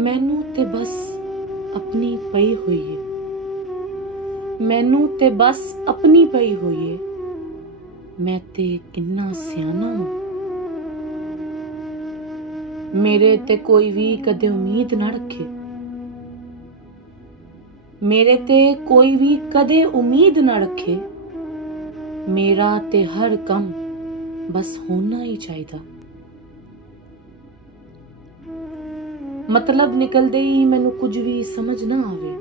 मैनू ते बस अपनी पई हुई है, मैनू ते बस अपनी पई हुई है। मैं ते किन्ना सियाना हां, मेरे ते कोई भी कदे उम्मीद ना रखे, मेरे ते कोई भी कदे उम्मीद ना रखे। मेरा ते हर कम बस होना ही चाहिदा। मतलब निकलदे ही मैनू कुछ भी समझ ना आवे,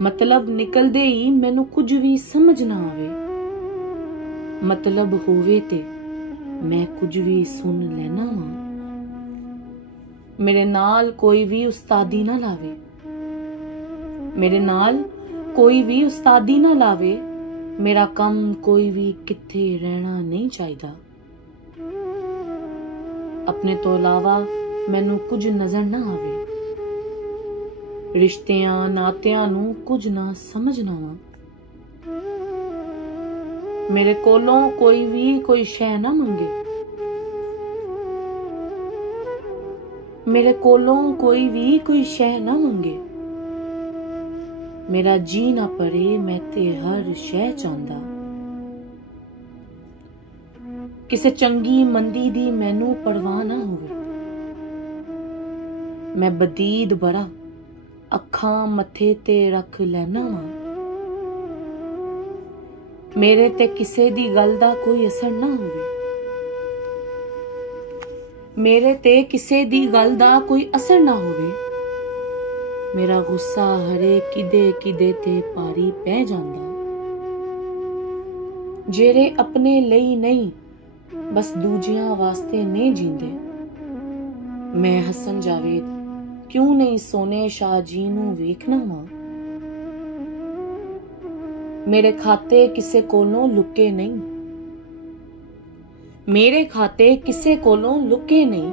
मतलब निकलदे ही मैनू कुछ भी समझ ना आवे। मतलब होवे ते मैं कुछ भी सुन लेना वां। मेरे नाल कोई भी उस्तादी ना लावे, मेरे नाल कोई भी उस्तादी ना लावे। मेरा कम कोई भी किथे रहना नहीं चाहिदा। अपने तो इलावा मैनू कुछ नजर ना आवे, रिश्तियां नातियां नू कुछ ना समझना वा। मेरे कोलों कोई भी कोई शै ना मंगे, मेरे कोलों कोई भी कोई शै ना मंगे। मेरा जी ना पड़े मैं ते हर शै चाहंदा। किसे चंगी मंदी दी मैनू परवाह ना होवे। मैं बदीद बड़ा अखां मथे ते रख लैना वां। मेरे ते किसे दी गल दा कोई असर ना होवे, मेरे ते किसे दी गल दा कोई असर ना होवे। मेरा गुस्सा हरे किदे किदे ते पारी पै जांदा। जेरे अपने लई नहीं बस दूजियां वास्ते नहीं जींदे। मैं हसन जावेद क्यों नहीं सोने शाह जी नू वेखना वां। मेरे खाते किसे कोलों लुके नहीं, मेरे खाते किसे कोलों लुके नहीं।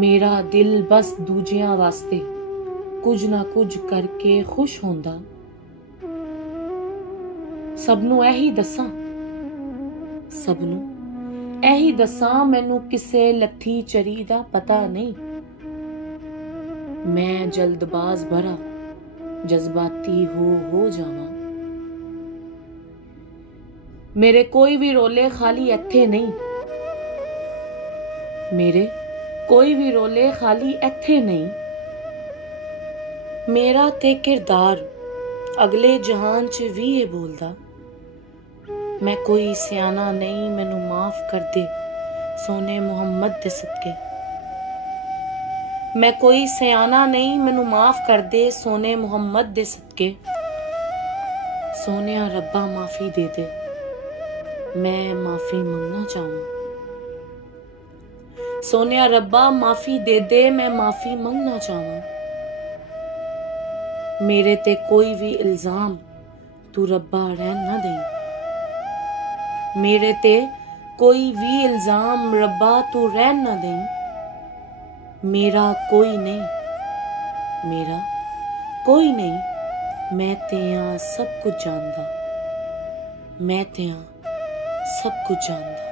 मेरा दिल बस दूजियां वास्ते कुछ ना कुछ करके खुश होंदा। सबनू यही दसां, सबनू यही दसां मैनू किसे लथी चरी दा पता नहीं। मैं जल्दबाज भरा जज्बाती हो जावां। मेरे कोई भी रोले खाली इत्थे नहीं, मेरे कोई भी रोले खाली इत्थे नहीं। मेरा ते किरदार अगले जहान च भी ये बोलदा। मैं कोई सियाना नहीं मैनू माफ कर दे सोने मुहम्मद दे सदके। मैं कोई सियाना नहीं मैनू माफ कर दे सोने मुहम्मद दे सदके। सोनिया रब्बा माफी दे दे, मैं माफी मंगना चाहूं। सोनिया रब्बा माफी दे दे, मैं माफी मंगना चाहूं। मेरे ते कोई भी इल्जाम तू रब्बा रहन ना दे। मेरे ते कोई भी इल्जाम रब्बा तू रहन ना दे। मेरा कोई नहीं, मेरा कोई नहीं। मैं तेया सब कुछ जानदा, मैं तेया सब कुछ जानदा।